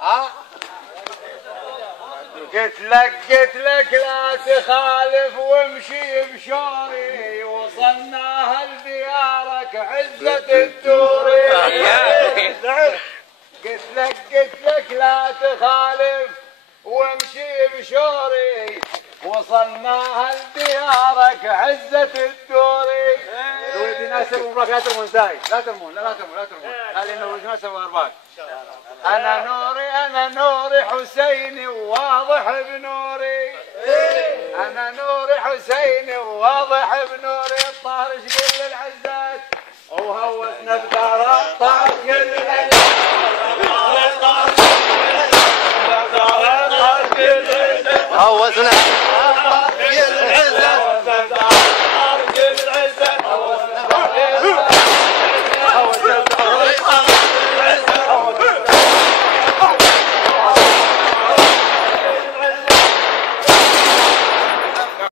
ها قلت لك لا تخالف وامشي بشوري، وصلناها لديارك عزة الدوري. قلت لك لا تخالف وامشي بشوري، وصلناها لديارك عزة الدوري. ولدي ناس يرمون لا ترمون زايد، لا ترمون لا ترمون هذه نور ناس وارباك. أنا نوري حسيني وواضح بنوري، أنا نوري حسيني وواضح بنوري. الطارش كل العزات وهوسنا بدار الطارش كل العزات، هوسنا